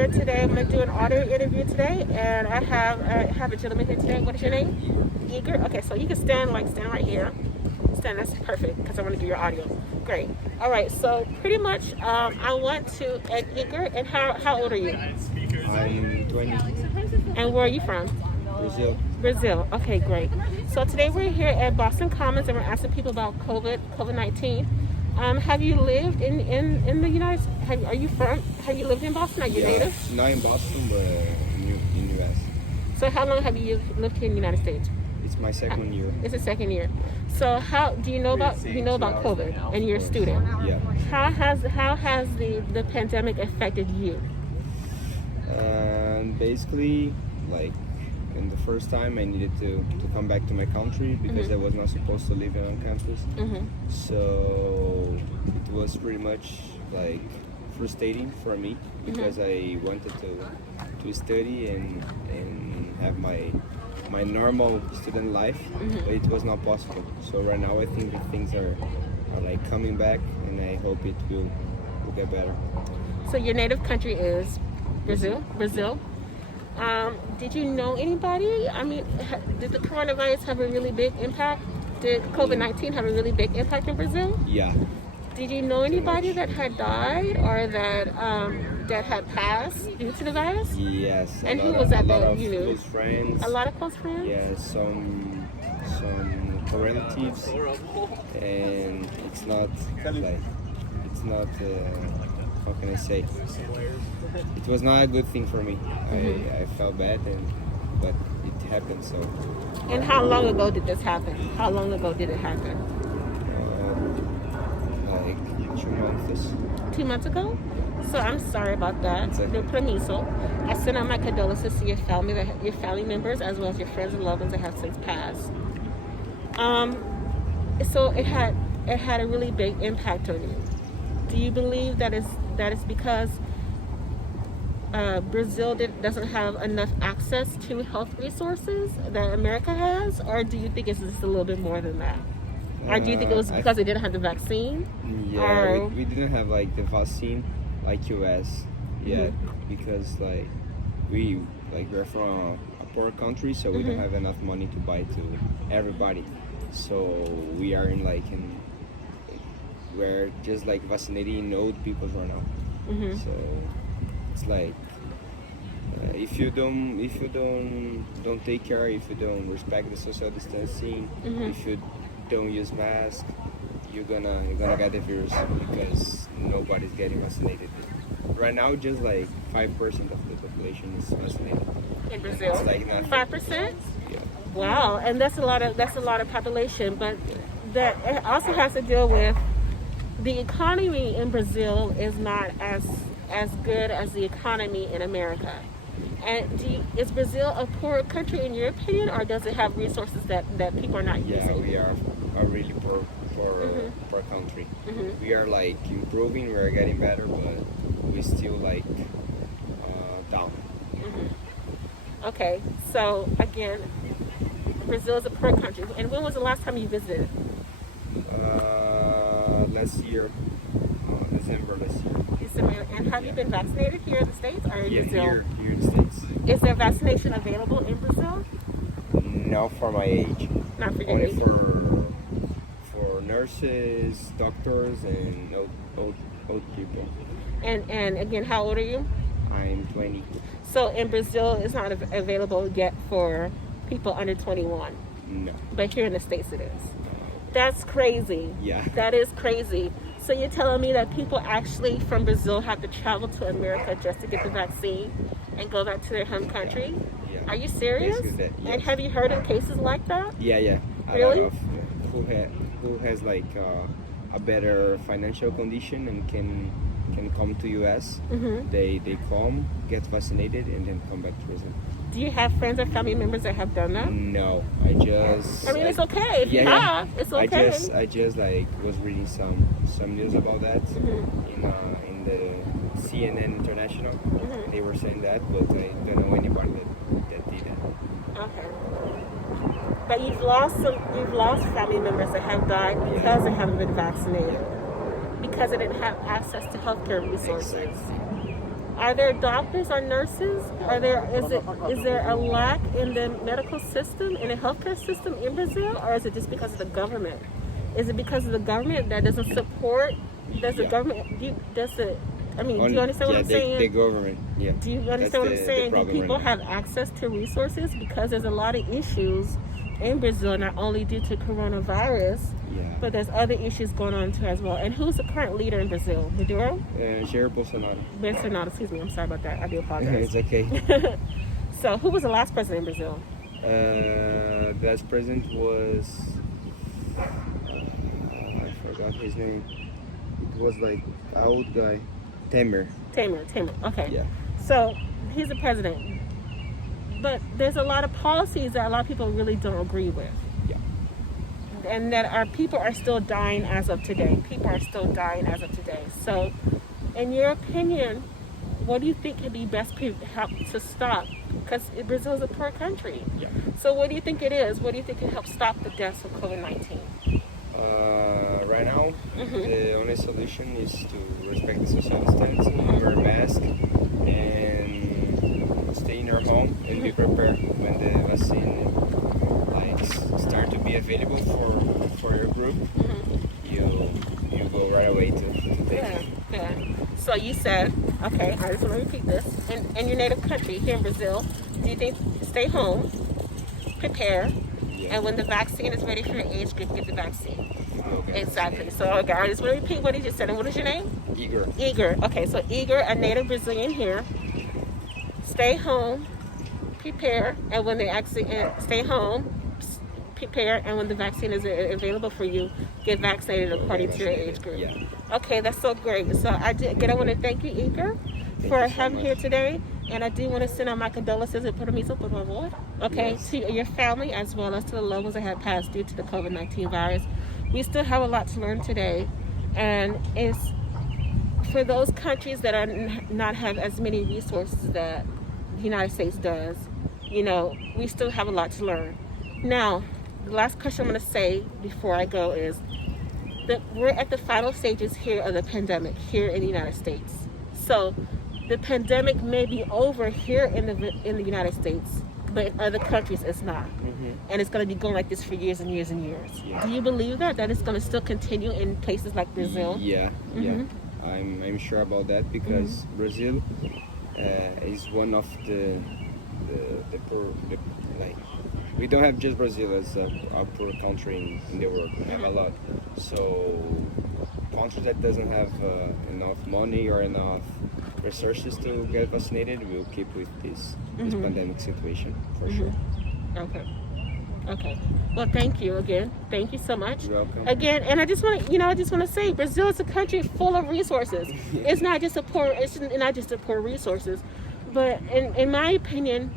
here today. I'm going to do an audio interview today, and I have a gentleman here today. What is your name? Igor. Okay, so you can stand right here. Stand. That's perfect because I want to do your audio. Great. All right. So pretty much, I want to. And Igor, and how old are you? I'm 20. And where are you from? Brazil. Brazil. Okay, great. So today we're here at Boston Commons, and we're asking people about COVID-19. Have you lived in the United States? Have you lived in Boston? Are you native? Not in Boston, but in US. So how long have you lived here in the United States? It's my second year. It's the second year. So how do you know about COVID, and you're a student? Yeah. How has the pandemic affected you? And basically, like, in the first time I needed to come back to my country because I was not supposed to live on campus. So it was pretty much like frustrating for me because I wanted to study and have my normal student life, but it was not possible. So right now I think that things are like coming back, and I hope it will get better. So your native country is Brazil. Did you know anybody? I mean, did the coronavirus have a really big impact? Did COVID-19 have a really big impact in Brazil? Yeah. Did you know anybody that had died or that had passed due to the virus? Yes. And who was that you knew? Close friends. A lot of close friends? Yeah, some relatives, and it's not how can I say? It was not a good thing for me. I felt bad, but it happened. So. And how long ago did this happen? How long ago did it happen? Like 2 months. 2 months ago? So I'm sorry about that. No permiso. I send out my condolences to your family members, as well as your friends and loved ones that have since passed. So it had a really big impact on you. Do you believe that is because Brazil doesn't have enough access to health resources that America has, or do you think it's just a little bit more than that? Or do you think it was because they didn't have the vaccine? Yeah, we didn't have like the vaccine like US yet, because like we're from a poor country, so we don't have enough money to buy to everybody. So we are we're just like vaccinating old people right now. So it's like if you don't take care, if you don't respect the social distancing, if you don't use masks, you're gonna get the virus because nobody's getting vaccinated. Right now, just like 5% of the population is vaccinated. In Brazil, it's like 5%. Yeah. Wow, and that's a lot of population, but that it also has to deal with the economy in Brazil is not as good as the economy in America. And is Brazil a poor country in your opinion, or does it have resources that people are not using? Yeah, we are a really poor country. We are like improving, we are getting better, but we still like down. Okay, so again, Brazil is a poor country. And when was the last time you visited? Last year, December last year. December. And have you been vaccinated here in the States or in Brazil? Here in the States. Is there vaccination available in Brazil? Not for my age. Not for your Only age? for nurses, doctors, and old people. And again, how old are you? I'm 20. So in Brazil, it's not available yet for people under 21. No. But here in the States, it is. That's crazy. Yeah. That is crazy. So you're telling me that people actually from Brazil have to travel to America just to get the vaccine and go back to their home country? Yeah. Are you serious? Yes. And have you heard of cases like that? Yeah. Really? A lot of who has like a better financial condition and can come to US. They come, get vaccinated, and then come back to Brazil. Do you have friends or family members that have done that? No, I mean, it's okay. If you have, it's okay. I just like was reading some news about that in the CNN International. They were saying that, but I don't know anybody that did that. Okay. But you've lost family members that have died because they haven't been vaccinated, because they didn't have access to healthcare resources. Exactly. Are there doctors or nurses? Is there a lack in the medical system, in the healthcare system in Brazil, or is it just because of the government? Is it because of the government that doesn't support? Does the government? Do you understand what I'm saying? The government. Yeah. Do you understand what I'm saying? Do people have access to resources? Because there's a lot of issues in Brazil, not only due to coronavirus, but there's other issues going on too as well. And who's the current leader in Brazil? Maduro? Jair Bolsonaro. Bolsonaro, excuse me. I'm sorry about that. I do apologize. It's okay. So, who was the last president in Brazil? The last president was... I forgot his name. It was like an old guy. Temer. Okay. Yeah. So, he's the president. But there's a lot of policies that a lot of people really don't agree with. Yeah. And that our people are still dying as of today. So, in your opinion, what do you think could be best help to stop? Because Brazil is a poor country. Yeah. So, what do you think it is? What do you think can help stop the deaths of COVID-19? Right now, the only solution is to respect the social distance, wear a mask, and stay in our home and be prepared when the vaccine start to be available for your group. You go right away to take it. Yeah. So you said, okay, I just want to repeat this. In your native country, here in Brazil, do you think stay home, prepare, and when the vaccine is ready for your age group, get the vaccine? Okay. Exactly. So okay, I just want to repeat what he just said. And what is your name? Igor. Okay, so Igor, a native Brazilian here. Stay home, prepare, and when they stay home, prepare, and when the vaccine is available for you, get vaccinated according to your age group. Yeah. Okay, that's so great. So I want to thank you, Igor, for having me here today. And I do want to send out my condolences and permiso por favor, okay, to your family as well as to the loved ones that have passed due to the COVID-19 virus. We still have a lot to learn today, and it's for those countries that are not have as many resources that the United States does. We still have a lot to learn. Now, the last question I'm going to say before I go is that we're at the final stages here of the pandemic here in the United States. So the pandemic may be over here in the United States, but in other countries it's not. And it's going to be going like this for years and years and years. Yeah. Do you believe that it's going to still continue in places like Brazil? Yeah. I'm sure about that because Brazil is one of the poor, we don't have just Brazil as a poor country in the world. We have a lot. So countries that doesn't have enough money or enough resources to get vaccinated will keep with this pandemic situation for sure. Okay. Well, thank you again. Thank you so much. You're welcome. Again, and I just want to say, Brazil is a country full of resources. It's not just not just a poor resources, but in my opinion,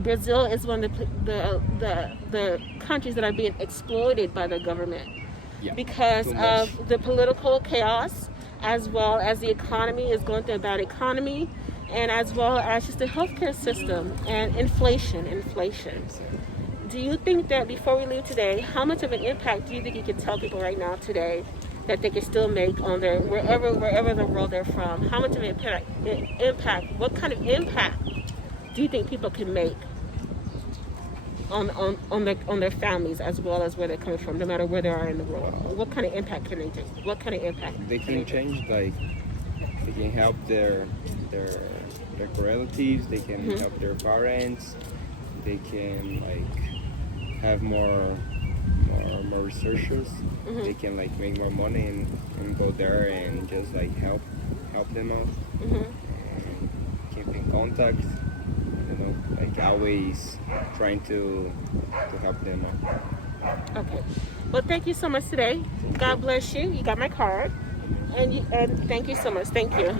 Brazil is one of the countries that are being exploited by the government because of the political chaos, as well as the economy is going through a bad economy, and as well as just the healthcare system and inflation. Do you think that before we leave today, how much of an impact do you think you could tell people right now today that they can still make on their wherever the world they're from? How much of an impact? What kind of impact do you think people can make on their families as well as where they're coming from, no matter where they are in the world? What kind of impact can they take? What kind of impact? They can change, they can help their relatives. They can help their parents. They can have more researchers. They can make more money and go there and just help them out. And keep in contact. Always trying to help them out. Okay. Well, thank you so much today. God bless you. You got my card, and thank you so much. Thank you.